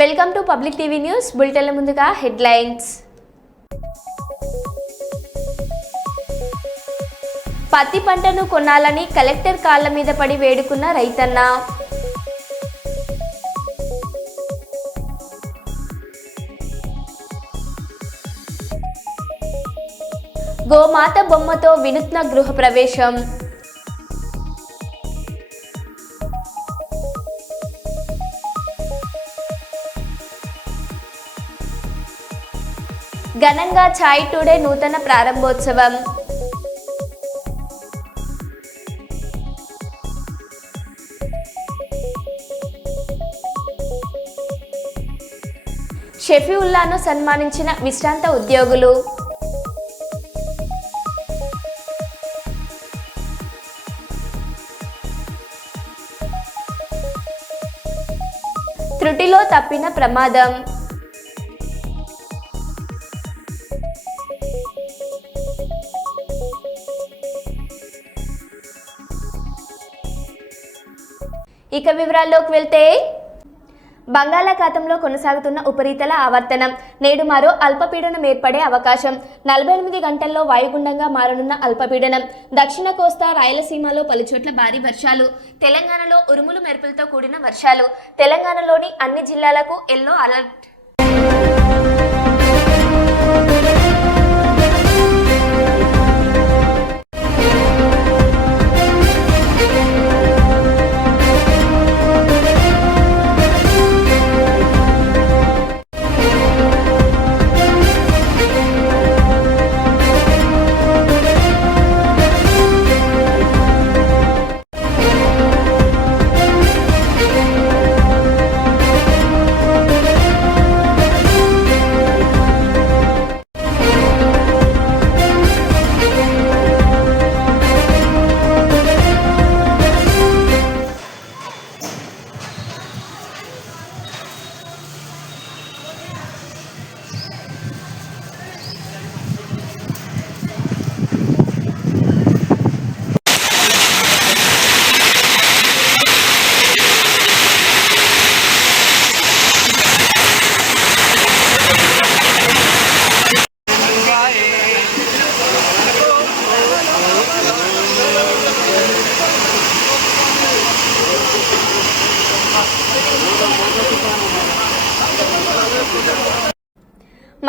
Welcome to public TV news బులెటిన్ల ముందుగా headlines. పత్తి పంటను కొనాలని కలెక్టర్ కాళ్ల మీద పడి వేడుకున్న రైతన్న. గోమాత బొమ్మతో వినూత్న గృహ ప్రవేశం. ఘనంగా ఛాయ్ టుడే నూతన ప్రారంభోత్సవం. షఫీవుల్లాను సన్మానించిన విశ్రాంత ఉద్యోగులు. త్రుటిలో తప్పిన ప్రమాదం. ఇక వివరాల్లోకి వెళ్తే, బంగాళాఖాతంలో కొనసాగుతున్న ఉపరితల ఆవర్తనం నేడు మరో అల్పపీడనం ఏర్పడే అవకాశం. 48 గంటల్లో వాయుగుండంగా మారనున్న అల్పపీడనం దక్షిణ కోస్తా రాయలసీమలో పలుచోట్ల భారీ వర్షాలు. తెలంగాణలో ఉరుములు మెరుపులతో కూడిన వర్షాలు. తెలంగాణలోని అన్ని జిల్లాలకు ఎల్లో అలర్ట్.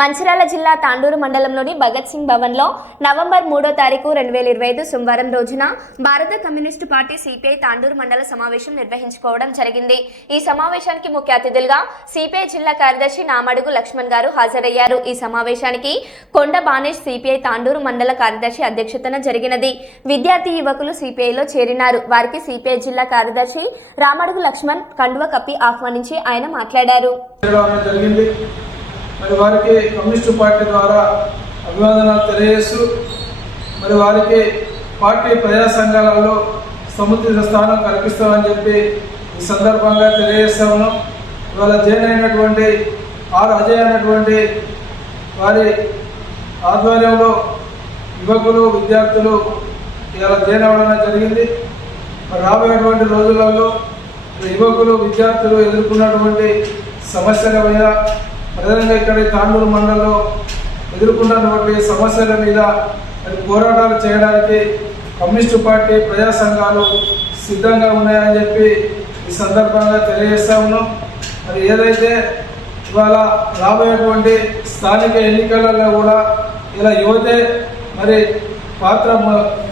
మంచిర్యాల జిల్లా తాండూరు మండలంలోని భగత్ సింగ్ భవన్లో నవంబర్ 3వ తారీఖు 2025 సోమవారం రోజున భారత కమ్యూనిస్టు పార్టీ సిపిఐ తాండూరు మండల సమావేశం నిర్వహించుకోవడం జరిగింది. ఈ సమావేశానికి ముఖ్య అతిథులుగా సిపిఐ జిల్లా కార్యదర్శి నామడుగు లక్ష్మణ్ గారు హాజరయ్యారు. ఈ సమావేశానికి కొండ బానేష్ సిపిఐ తాండూరు మండల కార్యదర్శి అధ్యక్షతన జరిగినది. విద్యార్థి యువకులు సిపిఐలో చేరినారు. వారికి సిపిఐ జిల్లా కార్యదర్శి రామడుగు లక్ష్మణ్ కండువ కప్పి ఆహ్వానించి ఆయన మాట్లాడారు. మరి వారికి కమ్యూనిస్టు పార్టీ ద్వారా అభివాదనాలు తెలియజేస్తూ మరి వారికి పార్టీ ప్రజా సంఘాలలో సముచిత స్థానం కల్పిస్తామని చెప్పి ఈ సందర్భంగా తెలియజేస్తా ఉన్నాం. ఇవాళ జైన్ అయినటువంటి అజయ్ అయినటువంటి వారి ఆధ్వర్యంలో యువకులు విద్యార్థులు ఇవాళ జైన్ అవ్వడం జరిగింది. మరి రాబోయేటువంటి రోజులలో యువకులు విద్యార్థులు ఎదుర్కొన్నటువంటి సమస్యల మీద ప్రధానంగా ఇక్కడ తాండూరు మండలంలో ఎదుర్కొన్నటువంటి సమస్యల మీద పోరాటాలు చేయడానికి కమ్యూనిస్టు పార్టీ ప్రజా సంఘాలు సిద్ధంగా ఉన్నాయని చెప్పి ఈ సందర్భంగా తెలియజేస్తా ఉన్నాం. మరి ఏదైతే ఇవాళ రాబోయేటువంటి స్థానిక ఎన్నికలలో కూడా ఇలా యువతే మరి పాత్ర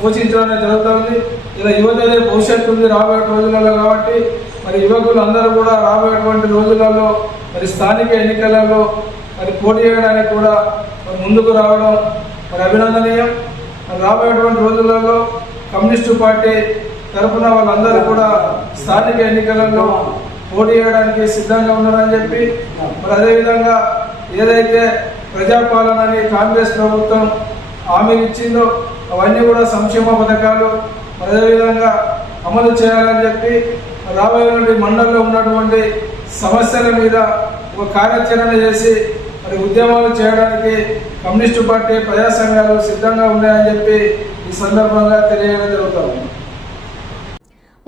పోషించడం జరుగుతుంది. ఇలా యువతే భవిష్యత్తు ఉంది రాబోయే రోజులలో. కాబట్టి మరి యువకులు అందరూ కూడా రాబోయేటువంటి రోజులలో మరి స్థానిక ఎన్నికలలో మరి పోటీ చేయడానికి కూడా ముందుకు రావడం మరి అభినందనీయం. మరి రాబోయేటువంటి రోజులలో కమ్యూనిస్టు పార్టీ తరఫున వాళ్ళందరూ కూడా స్థానిక ఎన్నికలలో పోటీ చేయడానికి సిద్ధంగా ఉన్నారని చెప్పి మరి అదేవిధంగా ఏదైతే ప్రజాపాలనని కాంగ్రెస్ ప్రభుత్వం హామీలు ఇచ్చిందో అవన్నీ కూడా సంక్షేమ పథకాలు మరి అదేవిధంగా అమలు చేయాలని చెప్పి రాబోయే మండలంలో ఉన్నటువంటి సమస్యల మీద ఒక కార్యాచరణ చేసి మరి ఉద్యమాలు చేయడానికి కమ్యూనిస్టు పార్టీ ప్రజా సంఘాలు సిద్ధంగా ఉన్నాయని చెప్పి ఈ సందర్భంగా తెలియజేయడం జరుగుతుంది.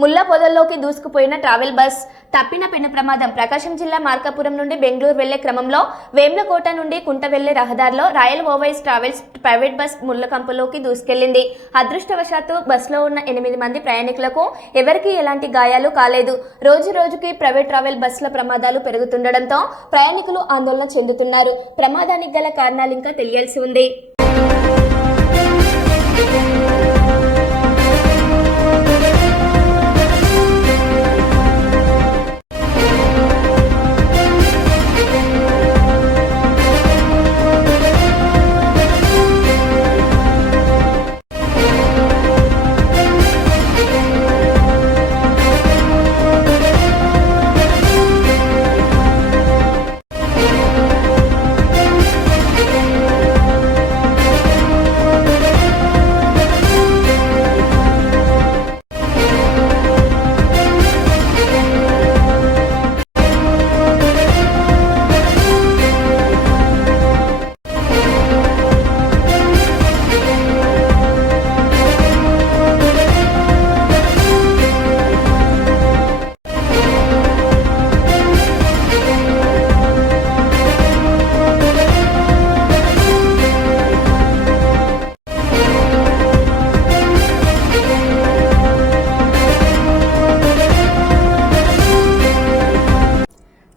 ముళ్ళ పొదల్లోకి దూసుకుపోయిన ట్రావెల్ బస్ తప్పిన పెను ప్రమాదం. ప్రకాశం జిల్లా మార్కాపురం నుండి బెంగళూరు వెళ్లే క్రమంలో వేమ్లకోట నుండి కుంట వెళ్లే రహదారిలో Royal Owais travels private bus ముళ్ళకంపలోకి దూసుకెళ్లింది. అదృష్టవశాత్తు బస్సులో ఉన్న 8 మంది ప్రయాణికులకు ఎవరికీ ఎలాంటి గాయాలు కాలేదు. రోజు రోజుకి ప్రైవేట్ ట్రావెల్ బస్సుల ప్రమాదాలు పెరుగుతుండటంతో ప్రయాణికులు ఆందోళన చెందుతున్నారు. ప్రమాదానికి గల కారణాలు ఇంకా తెలియాల్సి ఉంది.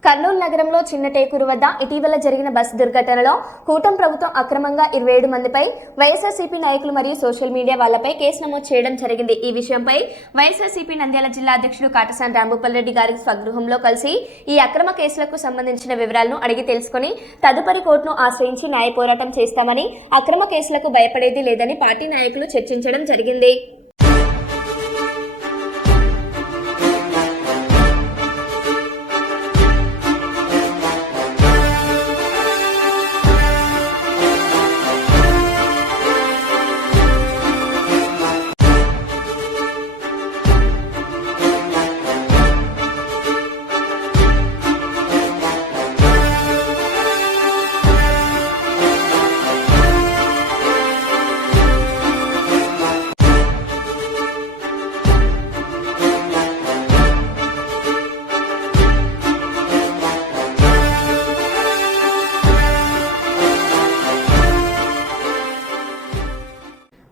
కర్నూలు నగరంలో చిన్నటేకూరు వద్ద ఇటీవల జరిగిన బస్సు దుర్ఘటనలో కూటమి ప్రభుత్వం అక్రమంగా 27 మందిపై వైఎస్ఆర్సీపీ నాయకులు మరియు సోషల్ మీడియా వాళ్లపై కేసు నమోదు చేయడం జరిగింది. ఈ విషయంపై వైఎస్ఆర్సీపీ నంద్యాల జిల్లా అధ్యక్షుడు కాటసాని రాంభూపాల్ రెడ్డి గారి స్వగృహంలో కలిసి ఈ అక్రమ కేసులకు సంబంధించిన వివరాలను అడిగి తెలుసుకుని తదుపరి కోర్టును ఆశ్రయించి న్యాయ పోరాటం చేస్తామని, అక్రమ కేసులకు భయపడేది లేదని పార్టీ నాయకులు చర్చించడం జరిగింది.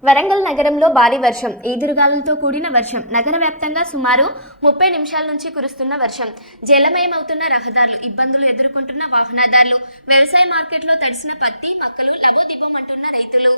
వరంగల్ నగరంలో భారీ వర్షం, ఈదురుగాలులతో కూడిన వర్షం. నగర వ్యాప్తంగా సుమారు 30 నిమిషాల నుంచి కురుస్తున్న వర్షం. జలమయమవుతున్న రహదారులు, ఇబ్బందులు ఎదుర్కొంటున్న వాహనదారులు, వ్యవసాయ మార్కెట్లో తడిసిన పత్తి, మొక్కలు లబోదిబోమంటున్న రైతులు.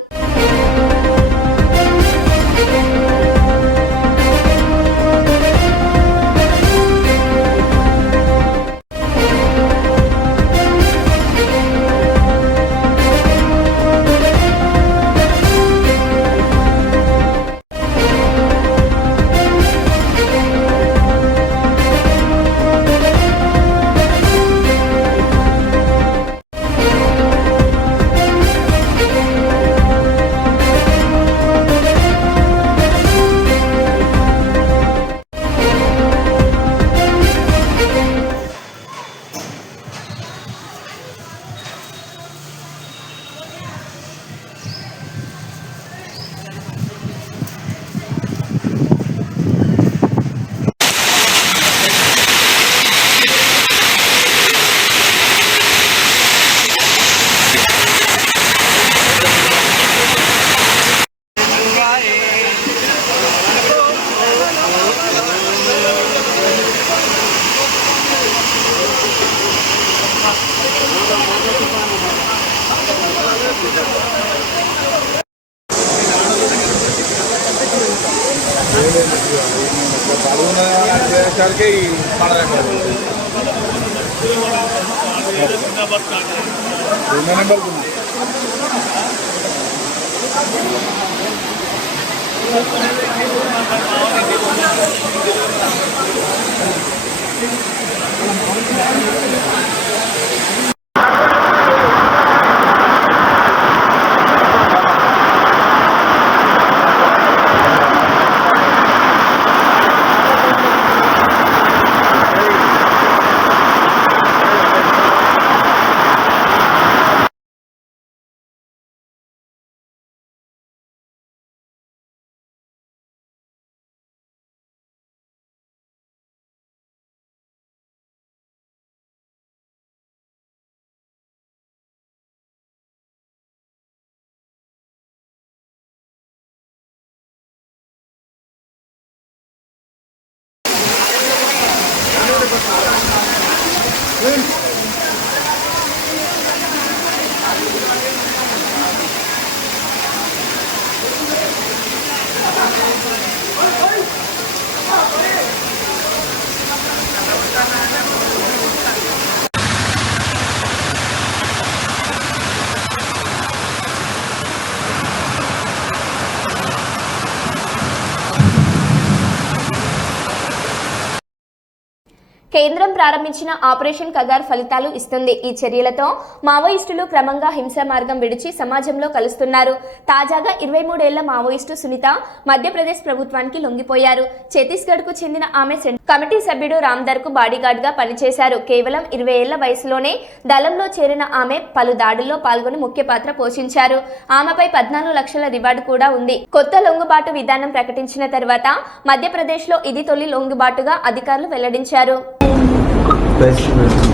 కేంద్రం ప్రారంభించిన ఆపరేషన్ కగార్ ఫలితాలు ఇస్తుంది. ఈ చర్యలతో మావోయిస్టులు క్రమంగా హింసా మార్గం విడిచి సమాజంలో కలుస్తున్నారు. తాజాగా 23 ఏళ్ల మావోయిస్టు సునీత మధ్యప్రదేశ్ ప్రభుత్వానికి లొంగిపోయారు. ఛత్తీస్గఢ్ కు చెందిన ఆమె కమిటీ సభ్యుడు రామ్దర్ కు బాడీగార్డ్ గా పనిచేశారు. కేవలం 20 ఏళ్ల వయసులోనే దళంలో చేరిన ఆమె పలు దాడుల్లో పాల్గొని ముఖ్య పాత్ర పోషించారు. ఆమెపై 14 లక్షల రివార్డు కూడా ఉంది. కొత్త లొంగుబాటు విధానం ప్రకటించిన తర్వాత మధ్యప్రదేశ్ లో ఇది తొలి లొంగుబాటుగా అధికారులు వెల్లడించారు.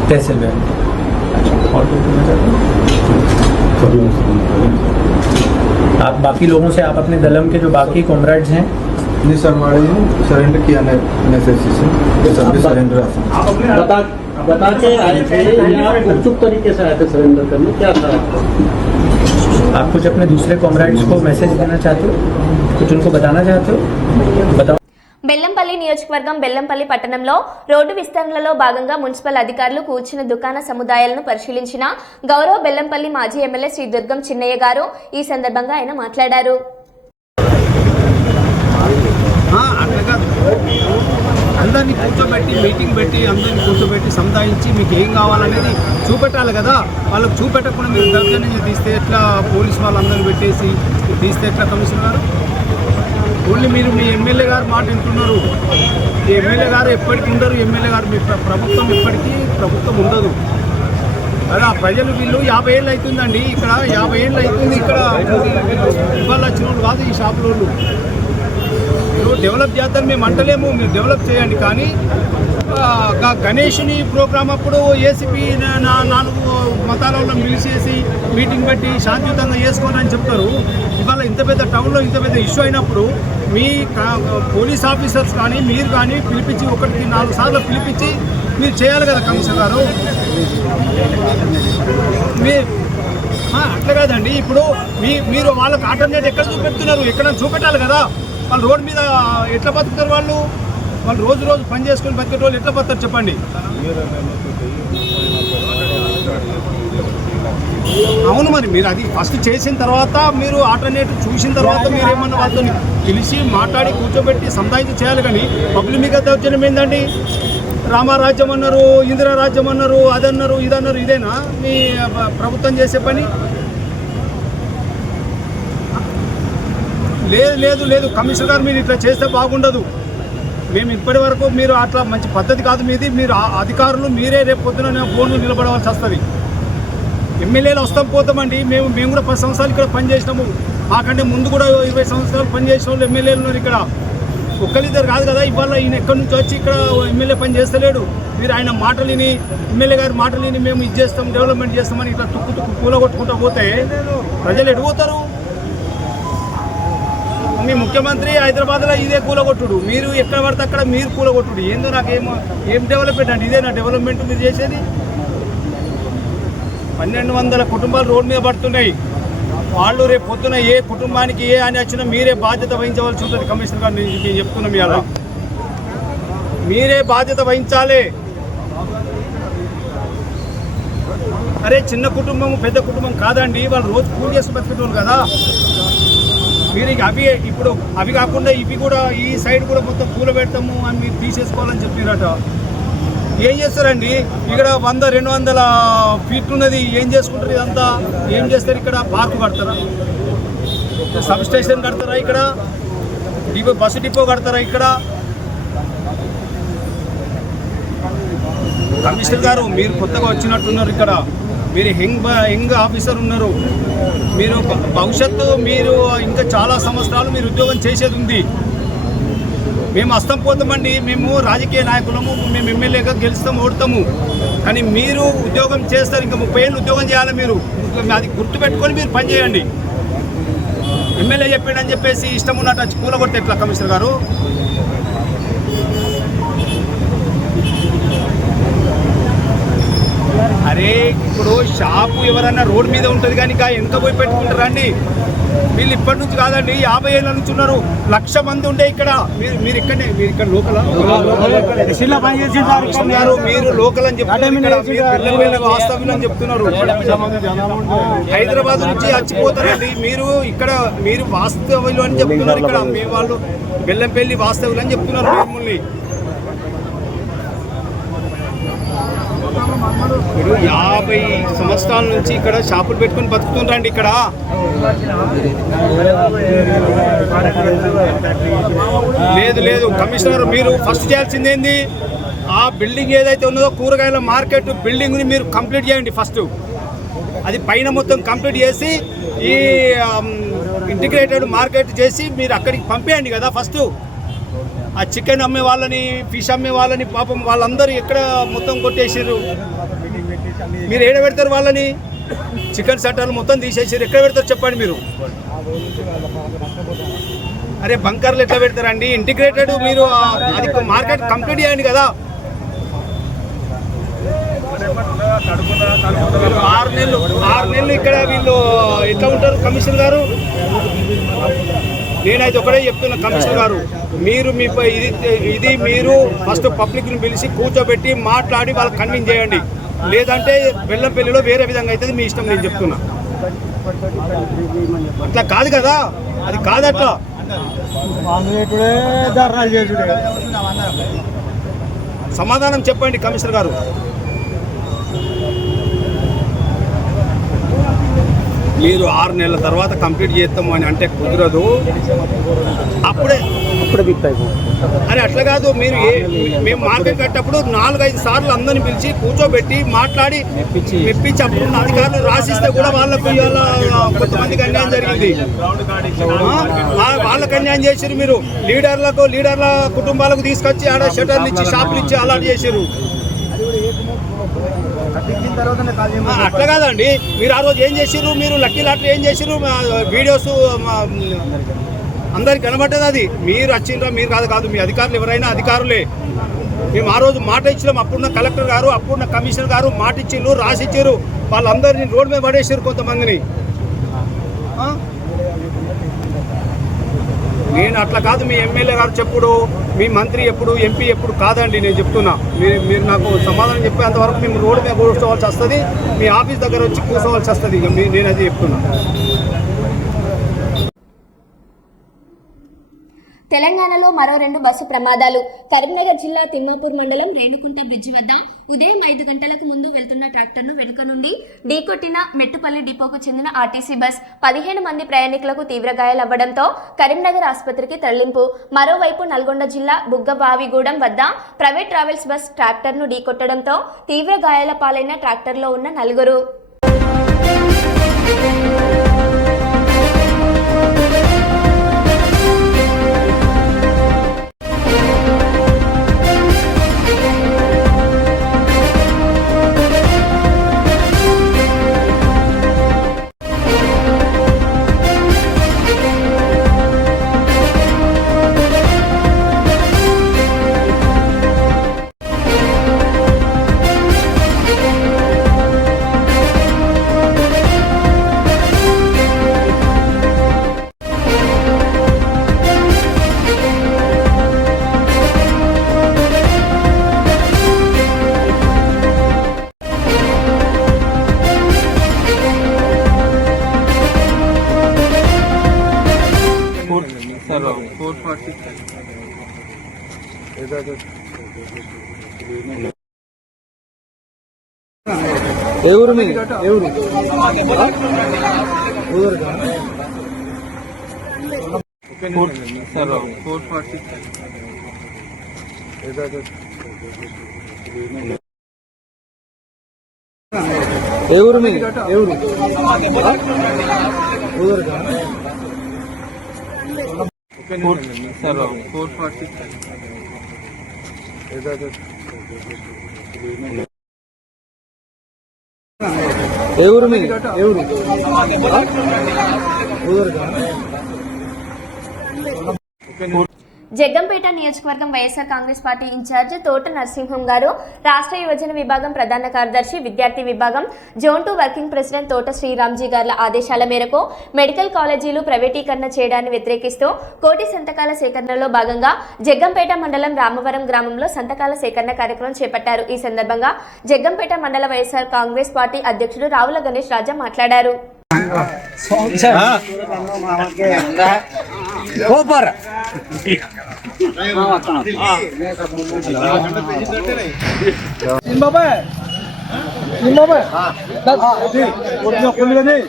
तहसील आप बाकी लोगों से आप अपने दलम के जो बाकी कॉमरेड्स हैं नहीं सर हमारे सरेंडर किया नेसेसिटी सभी सरेंडर बता के आए थे या गुपचुप तरीके से आए थे सरेंडर करने, क्या था? आप कुछ अपने दूसरे कॉमरेड्स को मैसेज देना चाहते हो, कुछ उनको बताना चाहते हो, बताओ. బెల్లంపల్లి నియోజకవర్గం బెల్లంపల్లి పట్టణంలో రోడ్డు విస్తరణలో భాగంగా మున్సిపల్ అధికారులు కూర్చున్న దుకాణ సముదాయాలను పరిశీలించిన గౌరవ బెల్లంపల్లి మాజీ ఎమ్మెల్యే శ్రీ దుర్గం చిన్నయ్య గారు. ఈ సందర్భంగా ఆయన మాట్లాడారు. అందరినీ కూర్చోబెట్టి మీటింగ్ పెట్టి అందరినీ కూర్చోబెట్టి సముదాయించి మీకు ఏం కావాలనేది చూపెట్టాలి కదా. వాళ్ళకి చూపెట్టకుండా మీరు దర్శనం తీస్తే ఎట్లా, పోలీసు వాళ్ళందరినీ పెట్టేసి తీస్తే ఎట్లా కమిషనర్ గారు? ఓన్లీ మీరు మీ ఎమ్మెల్యే గారు మాట వింటున్నారు. ఈ ఎమ్మెల్యే గారు ఎప్పటికీ ఉండరు. ఎమ్మెల్యే గారు మీ ప్రభుత్వం ఎప్పటికీ ప్రభుత్వం ఉండదు కదా. ప్రజలు వీళ్ళు 50 ఏళ్ళు అవుతుందండి. ఇక్కడ 50 ఏళ్ళు అవుతుంది. ఇక్కడ ఇవాళ వచ్చిన వాళ్ళు కాదు ఈ షాపులోళ్ళు. మీరు డెవలప్ చేద్దాం మేము అంటలేము, మీరు డెవలప్ చేయండి. కానీ గణేష్ని ప్రోగ్రామ్ అప్పుడు ఏసీపీ 4 మతాల వాళ్ళని పిలిచేసి మీటింగ్ పెట్టి శాంతియుతంగా చేసుకోవాలని చెప్తారు. ఇవాళ ఇంత పెద్ద టౌన్లో ఇంత పెద్ద ఇష్యూ అయినప్పుడు మీ పోలీస్ ఆఫీసర్స్ కానీ మీరు కానీ పిలిపించి 1-4 సార్లు పిలిపించి మీరు చేయాలి కదా కమిషనర్ గారు. అట్లా కాదండి. ఇప్పుడు మీరు వాళ్ళకి ఆల్టర్నేట్ ఎక్కడ చూపెడుతున్నారు? ఎక్కడ చూపెట్టాలి కదా. వాళ్ళు రోడ్డు మీద ఎట్లా బతుకుతారు? వాళ్ళు రోజు పని చేసుకొని బతికే వాళ్ళు ఎట్లా బతుకుతారు చెప్పండి? అవును, మరి మీరు అది ఫస్ట్ చేసిన తర్వాత మీరు ఆల్టర్నేటివ్ చూసిన తర్వాత మీరు ఏమన్నా వాళ్ళతో పిలిచి మాట్లాడి కూర్చోబెట్టి సంధాయించి చేయాలి. కానీ పబ్లిక్ మీద దౌర్జన్యం ఏందండి? రామారాజ్యం అన్నారు, ఇందిరా రాజ్యం అన్నారు, అదన్నారు, ఇదన్నారు. ఇదేనా మీ ప్రభుత్వం చేసే పని? లేదు కమిషనర్ గారు, మీరు ఇట్లా చేస్తే బాగుండదు. మేము ఇప్పటి వరకు మీరు అట్లా మంచి పద్ధతి కాదు మీది. మీరు అధికారులు మీరే రేపు పొద్దున ఫోన్లు నిలబడవలసి వస్తుంది. ఎమ్మెల్యేలు వస్తాం పోతామండి. మేము కూడా 10 సంవత్సరాలు ఇక్కడ పనిచేసినాము. మాకంటే ముందు కూడా 20 సంవత్సరాలు పనిచేసిన వాళ్ళు ఎమ్మెల్యేలు ఉన్నారు ఇక్కడ. ఒక్కరిద్దరు కాదు కదా. ఇవాళ ఈయన ఎక్కడి నుంచి వచ్చి ఇక్కడ ఎమ్మెల్యే పని చేస్తలేడు. మీరు ఆయన మాటలిని, ఎమ్మెల్యే గారి మాటలిని మేము ఇది చేస్తాం, డెవలప్మెంట్ చేస్తామని ఇట్లా తుక్కు కూలగొట్టుకుంటూ పోతే ప్రజలు ఎడిపోతారు. మీ ముఖ్యమంత్రి హైదరాబాద్లో ఇదే కూలగొట్టుడు, మీరు ఎక్కడ పడితే అక్కడ మీరు కూలగొట్టుడు. ఏందో ఏం డెవలప్మెంట్ అండి? ఇదేనా డెవలప్మెంట్ మీరు చేసేది? 1200 కుటుంబాలు రోడ్డు మీద పడుతున్నాయి. వాళ్ళు రేపు పొద్దున ఏ కుటుంబానికి ఏ అని వచ్చినా మీరే బాధ్యత వహించవలసి ఉంటుంది. కమిషనర్ గారు నేను చెప్తున్నాం, ఇవాళ మీరే బాధ్యత వహించాలి. అరే చిన్న కుటుంబం పెద్ద కుటుంబం కాదండి. వాళ్ళు రోజు కూలి చేసి బతికేటోళ్ళు కదా. మీరు ఇప్పుడు అవి కాకుండా ఇవి కూడా ఈ సైడ్ కూడా మొత్తం పూల పెడతాము అని మీరు తీసేసుకోవాలని చెప్పినట. ఏం చేస్తారండి? ఇక్కడ 100-200 ఫీట్లు ఉన్నది. ఏం చేసుకుంటారు? ఇదంతా ఏం చేస్తారు? ఇక్కడ పార్కు కడతారా? సబ్ స్టేషన్ కడతారా? ఇక్కడ బస్సు డిపో కడతారా? ఇక్కడ కమిషనర్ గారు మీరు కొత్తగా వచ్చినట్టున్నారు. ఇక్కడ మీరు యంగ్ ఆఫీసర్ ఉన్నారు. మీరు భవిష్యత్తు మీరు ఇంకా చాలా సంవత్సరాలు మీరు ఉద్యోగం చేసేది ఉంది. మేము అస్తం పోతామండి. మేము రాజకీయ నాయకులము, మేము ఎమ్మెల్యేగా గెలుస్తాము, ఓడతాము. కానీ మీరు ఉద్యోగం చేస్తారు. ఇంకా 30 ఏళ్ళు ఉద్యోగం చేయాలి. మీరు అది గుర్తుపెట్టుకొని మీరు పని చేయండి. ఎమ్మెల్యే చెప్పాడని చెప్పేసి ఇష్టం ఉన్నట్టు కూలగొడితే ఎట్లా కమిషనర్ గారు? అరే ఇప్పుడు షాపు ఎవరన్నా రోడ్డు మీద ఉంటుంది కానీ వెనక పోయి పెట్టుకుంటారా అండి? వీళ్ళు ఇప్పటి నుంచి కాదండి, 50 ఏళ్ళ నుంచి ఉన్నారు. 1,00,000 మంది ఉండే ఇక్కడ. మీరు ఇక్కడనే, మీరు ఇక్కడ లోకల్ మీరు లోకల్ అని చెప్తున్నారు. వాస్తవ్యులు అని చెప్తున్నారు. హైదరాబాద్ నుంచి వచ్చిపోతారండి. మీరు ఇక్కడ మీరు వాస్తవ్యులు అని చెప్తున్నారు. ఇక్కడ మీ వాళ్ళు బెల్లంపల్లి వాస్తవ్యులు అని చెప్తున్నారు. మిమ్మల్ని ఇప్పుడు 50 సంవత్సరాల నుంచి ఇక్కడ షాపులు పెట్టుకొని బతుకుతుంటారండి ఇక్కడ. లేదు కమిషనర్, మీరు ఫస్ట్ చేయాల్సింది ఏంది, ఆ బిల్డింగ్ ఏదైతే ఉన్నదో కూరగాయల మార్కెట్ బిల్డింగ్ని మీరు కంప్లీట్ చేయండి ఫస్ట్. అది పైన మొత్తం కంప్లీట్ చేసి ఈ ఇంటిగ్రేటెడ్ మార్కెట్ చేసి మీరు అక్కడికి పంపేయండి కదా ఫస్ట్. ఆ చికెన్ అమ్మే వాళ్ళని, ఫిష్ అమ్మే వాళ్ళని పాపం వాళ్ళందరూ ఎక్కడ మొత్తం కొట్టేసారు. మీరు ఏడ పెడతారు వాళ్ళని? చికెన్ సెంటర్లు మొత్తం తీసేసారు, ఎక్కడ పెడతారు చెప్పండి మీరు? అరే బంకర్లు ఎట్లా పెడతారండి? ఇంటిగ్రేటెడ్ మీరు అది మార్కెట్ కంప్లీట్ చేయండి కదా. 6 నెలలు ఇక్కడ వీళ్ళు ఎట్లా ఉంటారు కమిషనర్ గారు? నేనైతే ఒకటే చెప్తున్నా కమిషనర్ గారు, మీరు మీ ఇది మీరు ఫస్ట్ పబ్లిక్ని పిలిచి కూర్చోబెట్టి మాట్లాడి వాళ్ళకి కన్విన్స్ చేయండి. లేదంటే బెల్లంపల్లిలో వేరే విధంగా అవుతుంది, మీ ఇష్టం. నేను చెప్తున్నా అట్లా కాదు కదా, అది కాదు అట్లా. సమాధానం చెప్పండి కమిషనర్ గారు. మీరు 6 నెలల తర్వాత కంప్లీట్ చేస్తాము అని అంటే కుదరదు. అప్పుడే అని అట్లా కాదు. మీరు మేము మార్కెట్ కట్టేటప్పుడు 4-5 సార్లు అందరిని పిలిచి కూర్చోబెట్టి మాట్లాడి మెప్పించి అప్పుడు అధికారులు రాసిస్తే కూడా వాళ్ళకు కొంతమందికి అన్యాయం జరిగింది. వాళ్ళకి అన్యాయం చేసారు. మీరు లీడర్ల కుటుంబాలకు తీసుకొచ్చి ఆడ షటర్లు ఇచ్చి షాపులు ఇచ్చి అలాట్ చేసారు. అట్లా కాదండి. మీరు ఆ రోజు ఏం చేసిర్రు? మీరు లక్కీ లాటరీ ఏం చేసిర్రు? వీడియోస్ అందరికి కనబడ్డది. అది మీరు వచ్చిండ్రా? మీరు కాదు మీ అధికారులు ఎవరైనా అధికారులే. మేము ఆ రోజు మాట ఇచ్చినాం. అప్పుడున్న కలెక్టర్ గారు, అప్పుడున్న కమిషనర్ గారు మాట ఇచ్చిండ్రు, రాసిచ్చారు. వాళ్ళందరినీ రోడ్డు మీద పడేసారు కొంతమందిని. నేను అట్లా కాదు. మీ ఎమ్మెల్యే గారు చెప్పుడు, మీ మంత్రి ఎప్పుడు, ఎంపీ ఎప్పుడు కాదండి. నేను చెప్తున్నా, మీరు నాకు సమాధానం చెప్పేంత వరకు మేము రోడ్డు మీద కూర్చోవాల్సి వస్తుంది, మీ ఆఫీస్ దగ్గర వచ్చి కూర్చోవాల్సి వస్తుంది. ఇక నేను అది చెప్తున్నా. తెలంగాణలో మరో 2 బస్సు ప్రమాదాలు. కరీంనగర్ జిల్లా తిమ్మాపూర్ మండలం రేణుకుంట బ్రిడ్జి వద్ద ఉదయం 5 గంటలకు ముందు వెళ్తున్న ట్రాక్టర్ను వెనుక నుండి ఢీకొట్టిన మెట్టుపల్లి డిపోకు చెందిన ఆర్టీసీ బస్ 15 మంది ప్రయాణికులకు తీవ్ర గాయాలవ్వడంతో కరీంనగర్ ఆసుపత్రికి తరలింపు. మరోవైపు నల్గొండ జిల్లా బుగ్గబావిగూడెం వద్ద ప్రైవేట్ ట్రావెల్స్ బస్ ట్రాక్టర్ను ఢీకొట్టడంతో తీవ్ర గాయాల పాలైన ట్రాక్టర్లో ఉన్న 4. ఎవరు మీ ఎవరు ఎవరు మీ ఎవరు ఎవరు మీ ఎవరు జగ్గంపేట నియోజకవర్గం వైఎస్ఆర్ కాంగ్రెస్ పార్టీ ఇన్ఛార్జ్ తోట నరసింహం గారు, రాష్ట్ర యువజన విభాగం ప్రధాన కార్యదర్శి, విద్యార్థి విభాగం జోన్ 2 వర్కింగ్ ప్రెసిడెంట్ తోట శ్రీరామ్జీ గార్ల ఆదేశాల మేరకు మెడికల్ కాలేజీలు ప్రైవేటీకరణ చేయడాన్ని వ్యతిరేకిస్తూ కోటి సంతకాల సేకరణలో భాగంగా జగ్గంపేట మండలం రామవరం గ్రామంలో సంతకాల సేకరణ కార్యక్రమం చేపట్టారు. ఈ సందర్భంగా జగ్గంపేట మండల వైఎస్ఆర్ కాంగ్రెస్ పార్టీ అధ్యక్షుడు రావుల గణేష్ రాజా మాట్లాడారు. నిజంగా జగన్మోహన్ రెడ్డి జై జగన్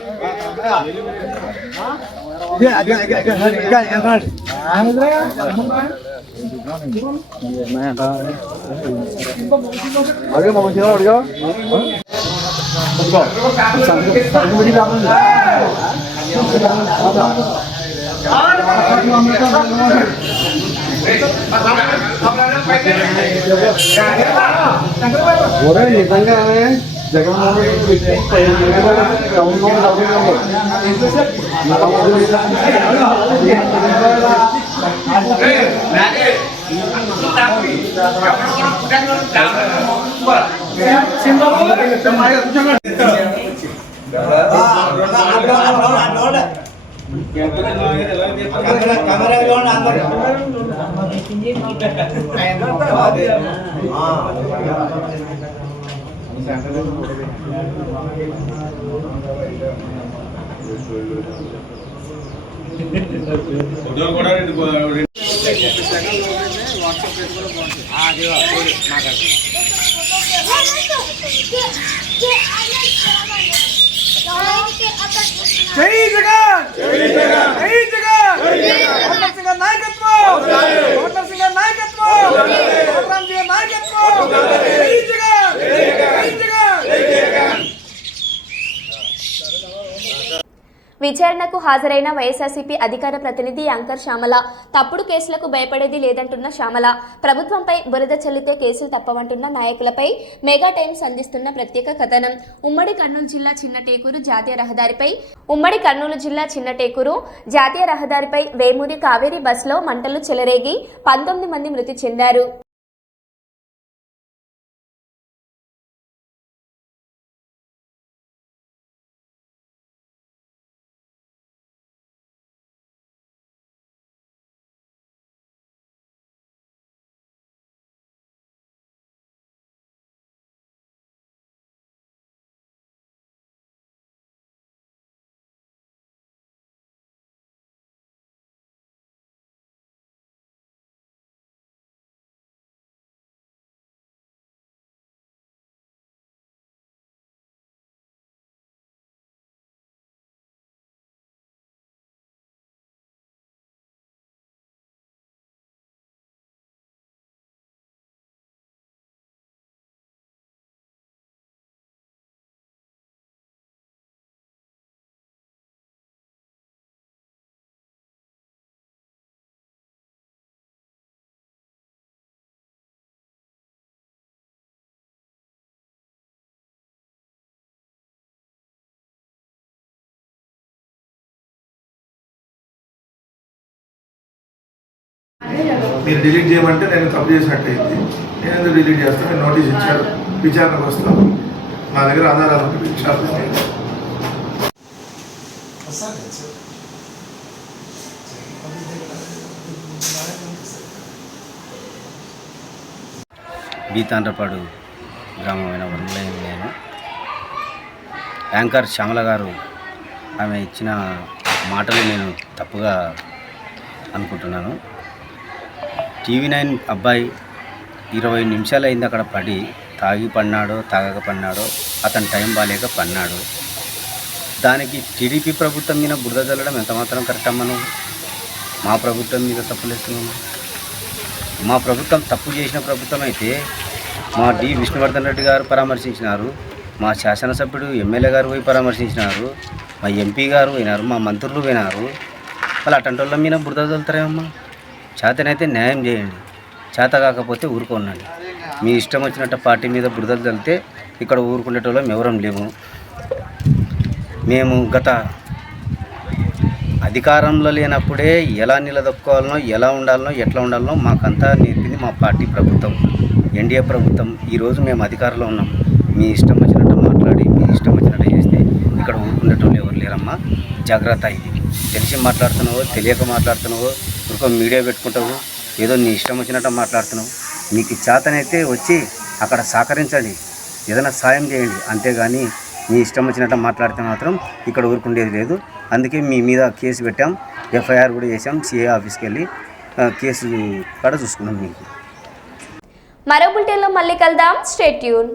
జై జగన్ జై జగన్ ఓటర్ సింగ్ నాయకత్వం ఓటర్ సింగ్ నాయకత్వం ఓటర్ సింగ్ నాయకత్వం జై జగన్ జై జగన్ జై జగన్. విచారణకు హాజరైన వైఎస్ఆర్సీపీ అధికార ప్రతినిధి యాంకర్ శ్యామల తప్పుడు కేసులకు భయపడేది లేదంటున్న శ్యామల ప్రభుత్వంపై బురద చల్లితే కేసులు తప్పవంటున్న నాయకులపై మెగా టైమ్స్ అందిస్తున్న ప్రత్యేక కథనం. ఉమ్మడి కర్నూలు జిల్లా చిన్న టేకూరు జాతీయ రహదారిపై వేమూరి కావేరీ బస్సులో మంటలు చెలరేగి 19 మంది మృతి చెందారు. మీరు డిలీట్ చేయమంటే నేను తప్పు చేసినట్టయింది. నేను ఎందుకు డిలీట్ చేస్తాను? నేను నోటీస్ ఇచ్చారు, విచారణకు వస్తాను. నా దగ్గర ఆధారాలు ఉంటే విచారణ బీతాండ్రపాడు గ్రామమైన వనలేని నేను యాంకర్ శ్యామల గారు ఆమె ఇచ్చిన మాటలు నేను తప్పుగా అనుకుంటున్నాను. TV9 అబ్బాయి 20 నిమిషాలు అయింది అక్కడ పడి, తాగి పడినాడో తాగక పడినాడో అతని టైం బాగాలేక పడినాడు. దానికి టీడీపీ ప్రభుత్వం మీద బురద చల్లడం ఎంత మాత్రం కరెక్ట్ అమ్మా? నువ్వు మా ప్రభుత్వం మీద తప్పులేస్తున్నాము. మా ప్రభుత్వం తప్పు చేసిన ప్రభుత్వం అయితే మా విష్ణువర్ధన్ రెడ్డి గారు పరామర్శించినారు, మా శాసనసభ్యుడు ఎమ్మెల్యే గారు పోయి పరామర్శించినారు, మా ఎంపీ గారు పోయినారు, మా మంత్రులు పోయినారు. వాళ్ళు అటంటి వాళ్ళ మీద బురద చల్లుతారేమమ్మా? చేతనైతే న్యాయం చేయండి, చేత కాకపోతే ఊరుకోనండి. మీ ఇష్టం వచ్చినట్టు పార్టీ మీద బురదలు చల్లితే ఇక్కడ ఊరుకునేటోళ్ళం ఎవరం లేము. మేము గత అధికారంలో లేనప్పుడే ఎలా నిలదొక్కోవాలనో, ఎలా ఉండాలనో, ఎట్లా ఉండాలనో మాకంతా నేర్పింది మా పార్టీ ప్రభుత్వం, ఎన్డీఏ ప్రభుత్వం. ఈరోజు మేము అధికారంలో ఉన్నాం. మీ ఇష్టం వచ్చినట్టు మాట్లాడి, మీ ఇష్టం వచ్చినట్టు చేస్తే ఇక్కడ ఊరుకునేటోళ్ళు ఎవరు లేరమ్మా. జాగ్రత్త. ఇది తెలిసి మాట్లాడుతున్నావో తెలియక మాట్లాడుతున్నావో, ఇంకో మీడియా పెట్టుకుంటావు, ఏదో నీ ఇష్టం వచ్చినట్టు మాట్లాడుతున్నావు. మీకు చేతనైతే వచ్చి అక్కడ సహకరించండి, ఏదైనా సాయం చేయండి. అంతేగాని మీ ఇష్టం వచ్చినట్టు మాట్లాడితే మాత్రం ఇక్కడ ఊరుకుండేది లేదు. అందుకే మీ మీద కేసు పెట్టాం, ఎఫ్ఐఆర్ కూడా చేసాం. సిఐ ఆఫీస్కి వెళ్ళి కేసు కూడా చూసుకున్నాం. మీకు మరో బులెటిన్లో మళ్ళీ కలుద్దాం. Stay tune.